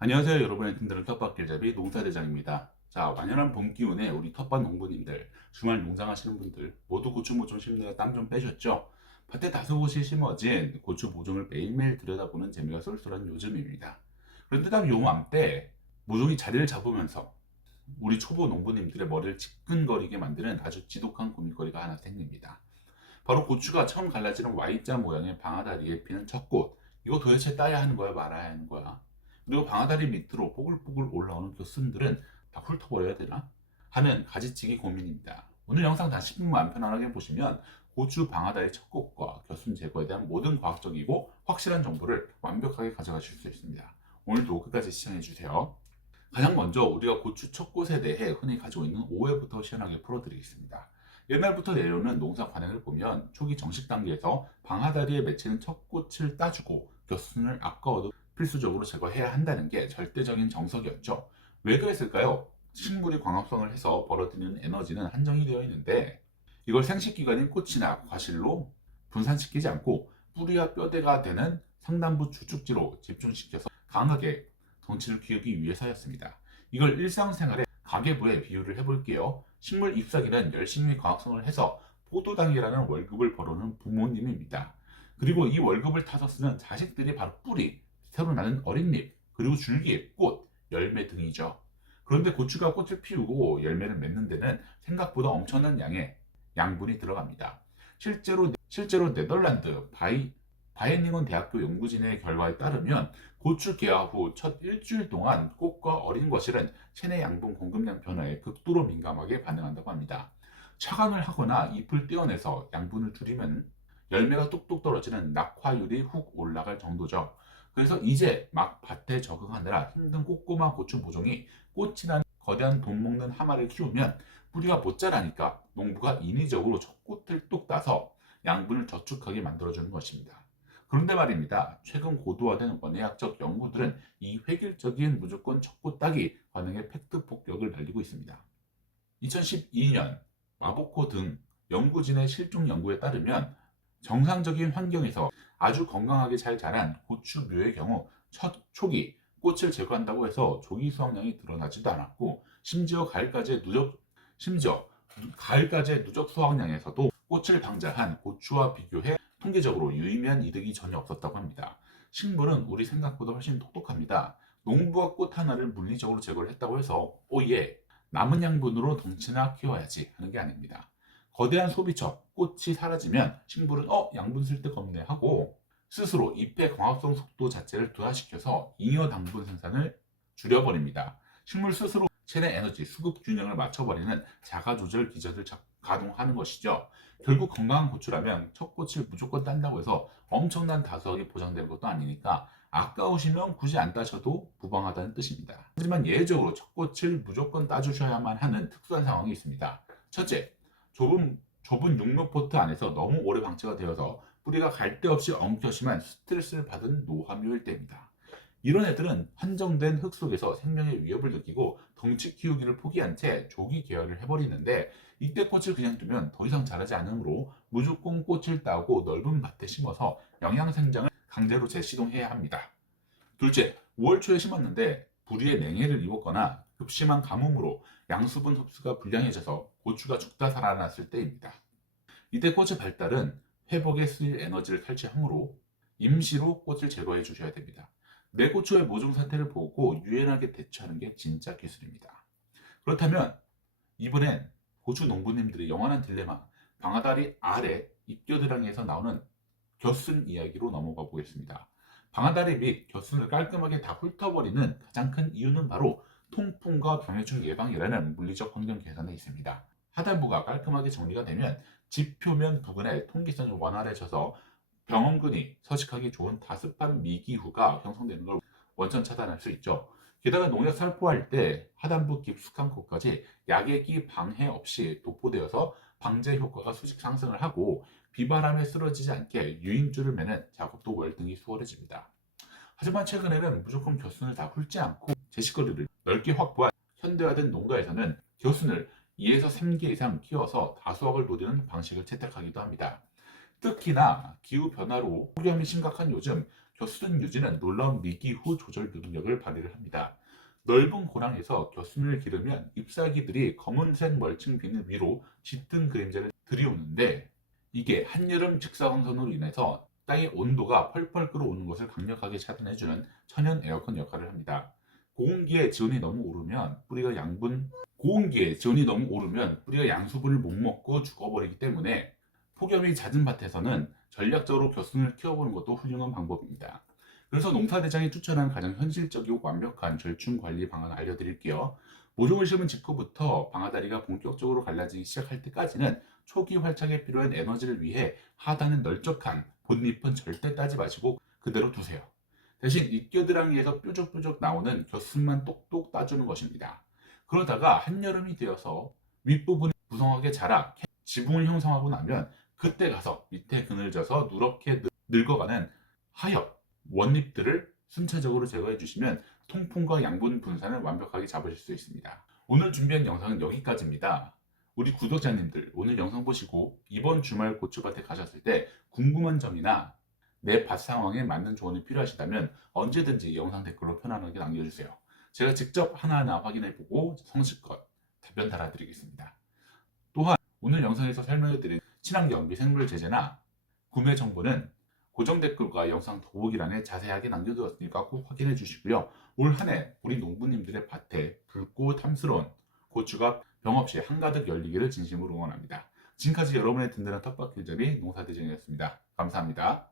안녕하세요 여러분의 든든한 텃밭길잡이 농사대장입니다. 자, 완연한 봄 기운에 우리 텃밭 농부님들, 주말 농장하시는 분들 모두 고추 모종 심느라 땀 좀 빼셨죠? 밭에 다소곳이 심어진 고추 모종을 매일매일 들여다보는 재미가 쏠쏠한 요즘입니다. 그런데 딱 요맘때 모종이 자리를 잡으면서 우리 초보 농부님들의 머리를 지끈거리게 만드는 아주 지독한 고민거리가 하나 생깁니다. 바로 고추가 처음 갈라지는 Y자 모양의 방아다리에 피는 첫 꽃. 이거 도대체 따야 하는 거야, 말아야 하는 거야? 그리고 방아다리 밑으로 뽀글뽀글 올라오는 교순들은 다 훑어버려야 되나? 하는 가지치기 고민입니다. 오늘 영상 다 10분만 편안하게 보시면 고추 방아다리 첫 꽃과 교순 제거에 대한 모든 과학적이고 확실한 정보를 완벽하게 가져가실 수 있습니다. 오늘도 끝까지 시청해주세요. 가장 먼저 우리가 고추 첫 꽃에 대해 흔히 가지고 있는 오해부터 시원하게 풀어드리겠습니다. 옛날부터 내려오는 농사 관행을 보면 초기 정식 단계에서 방아다리에 맺히는 첫 꽃을 따주고 곁순을 아까워도 필수적으로 제거해야 한다는 게 절대적인 정석이었죠. 왜 그랬을까요? 식물이 광합성을 해서 벌어들이는 에너지는 한정이 되어 있는데 이걸 생식기관인 꽃이나 과실로 분산시키지 않고 뿌리와 뼈대가 되는 상단부 주축지로 집중시켜서 강하게 덩치를 키우기 위해서였습니다. 이걸 일상생활의 가계부에 비유를 해볼게요. 식물 잎사귀는 열심히 과학성을 해서 포도당이라는 월급을 벌어오는 부모님입니다. 그리고 이 월급을 타서 쓰는 자식들이 바로 뿌리, 새로 나는 어린 잎, 그리고 줄기, 꽃, 열매 등이죠. 그런데 고추가 꽃을 피우고 열매를 맺는 데는 생각보다 엄청난 양의 양분이 들어갑니다. 실제로 네덜란드 바이에닝은 대학교 연구진의 결과에 따르면 고추 개화 후 첫 일주일 동안 꽃과 어린 것들은 체내 양분 공급량 변화에 극도로 민감하게 반응한다고 합니다. 차광을 하거나 잎을 떼어내서 양분을 줄이면 열매가 뚝뚝 떨어지는 낙화율이 훅 올라갈 정도죠. 그래서 이제 막 밭에 적응하느라 힘든 꼬꼬마 고추 모종이 꽃이 나는 거대한 돈 먹는 하마를 키우면 뿌리가 못 자라니까 농부가 인위적으로 첫 꽃을 뚝 따서 양분을 저축하게 만들어주는 것입니다. 그런데 말입니다. 최근 고도화된 원예학적 연구들은 이 획일적인 무조건 첫 따기 관행의 팩트 폭격을 날리고 있습니다. 2012년 마보코 등 연구진의 실종 연구에 따르면 정상적인 환경에서 아주 건강하게 잘 자란 고추묘의 경우 첫 초기 꽃을 제거한다고 해서 조기 수확량이 드러나지도 않았고 심지어 가을까지의 누적 수확량에서도 꽃을 방자한 고추와 비교해 통계적으로 유의미한 이득이 전혀 없었다고 합니다. 식물은 우리 생각보다 훨씬 똑똑합니다. 농부가 꽃 하나를 물리적으로 제거를 했다고 해서 오예 남은 양분으로 덩치나 키워야지 하는 게 아닙니다. 거대한 소비처 꽃이 사라지면 식물은 양분 쓸데없네 하고 스스로 잎의 광합성 속도 자체를 둔화시켜서 잉여 당분 생산을 줄여버립니다. 식물 스스로 체내 에너지 수급 균형을 맞춰버리는 자가 조절 기전을 가동하는 것이죠. 결국 건강한 고추라면 첫 꽃을 무조건 딴다고 해서 엄청난 다수확이 보장되는 것도 아니니까 아까우시면 굳이 안 따셔도 무방하다는 뜻입니다. 하지만 예외적으로 첫 꽃을 무조건 따주셔야만 하는 특수한 상황이 있습니다. 첫째, 좁은 육묘포트 안에서 너무 오래 방치가 되어서 뿌리가 갈 데 없이 엉켜심한 스트레스를 받은 노화묘일 때입니다. 이런 애들은 한정된 흙 속에서 생명의 위협을 느끼고 덩치 키우기를 포기한 채 조기 개화를 해버리는데 이때 꽃을 그냥 두면 더 이상 자라지 않으므로 무조건 꽃을 따고 넓은 밭에 심어서 영양 생장을 강제로 재시동해야 합니다. 둘째, 5월 초에 심었는데 불의의 냉해를 입었거나 급심한 가뭄으로 양수분 흡수가 불량해져서 고추가 죽다 살아났을 때입니다. 이때 꽃의 발달은 회복에 쓰일 에너지를 탈취하므로 임시로 꽃을 제거해 주셔야 됩니다. 내 고추의 모종 상태를 보고 유연하게 대처하는 게 진짜 기술입니다. 그렇다면 이번엔 고추 농부님들의 영원한 딜레마, 방아다리 아래 잎겨드랑이에서 나오는 겨순 이야기로 넘어가 보겠습니다. 방아다리 및 겨순을 깔끔하게 다 훑어버리는 가장 큰 이유는 바로 통풍과 병해충 예방이라는 물리적 환경 개선에 있습니다. 하단부가 깔끔하게 정리가 되면 집 표면 부근에 통기성이 원활해져서 병원근이 서식하기 좋은 다습한 미기후가 형성되는 걸 원천 차단할 수 있죠. 게다가 농약 살포할 때 하단부 깊숙한 곳까지 약액이 방해 없이 도포되어서 방제 효과가 수직 상승을 하고 비바람에 쓰러지지 않게 유인줄을 매는 작업도 월등히 수월해집니다. 하지만 최근에는 무조건 겨순을 다 훑지 않고 제식거리를 넓게 확보한 현대화된 농가에서는 겨순을 2에서 3개 이상 키워서 다수확을 노리는 방식을 채택하기도 합니다. 특히나 기후변화로 폭염이 심각한 요즘 겨순 유지는 놀라운 미기후 조절 능력을 발휘를 합니다. 넓은 고랑에서 겨순을 기르면 잎사귀들이 검은색 멀칭 비늘 위로 짙은 그림자를 들이오는데 이게 한여름 직사광선으로 인해서 땅의 온도가 펄펄 끓어오는 것을 강력하게 차단해주는 천연 에어컨 역할을 합니다. 고온기에 지온이 너무 오르면 뿌리가 양수분을 못 먹고 죽어버리기 때문에 폭염이 잦은 밭에서는 전략적으로 겨순을 키워보는 것도 훌륭한 방법입니다. 그래서 농사대장이 추천한 가장 현실적이고 완벽한 절충 관리 방안을 알려드릴게요. 모종을 심은 직후부터 방아다리가 본격적으로 갈라지기 시작할 때까지는 초기 활착에 필요한 에너지를 위해 하단은 널쩍한 본잎은 절대 따지 마시고 그대로 두세요. 대신 잎겨드랑이에서 뾰족뾰족 나오는 겨순만 똑똑 따주는 것입니다. 그러다가 한여름이 되어서 윗부분이 무성하게 자라 지붕을 형성하고 나면 그때 가서 밑에 그늘져서 누렇게 늙어가는 하엽, 원잎들을 순차적으로 제거해 주시면 통풍과 양분 분산을 완벽하게 잡으실 수 있습니다. 오늘 준비한 영상은 여기까지입니다. 우리 구독자님들 오늘 영상 보시고 이번 주말 고추밭에 가셨을 때 궁금한 점이나 내 밭 상황에 맞는 조언이 필요하시다면 언제든지 영상 댓글로 편안하게 남겨주세요. 제가 직접 하나하나 확인해보고 성실껏 답변 달아드리겠습니다. 또한 오늘 영상에서 설명해드린 친환경 미생물 제재나 구매 정보는 고정 댓글과 영상 더보기란에 자세하게 남겨두었으니까 꼭 확인해 주시고요. 올 한 해 우리 농부님들의 밭에 붉고 탐스러운 고추가 병없이 한가득 열리기를 진심으로 응원합니다. 지금까지 여러분의 든든한 텃밭길잡이 농사대장이었습니다. 감사합니다.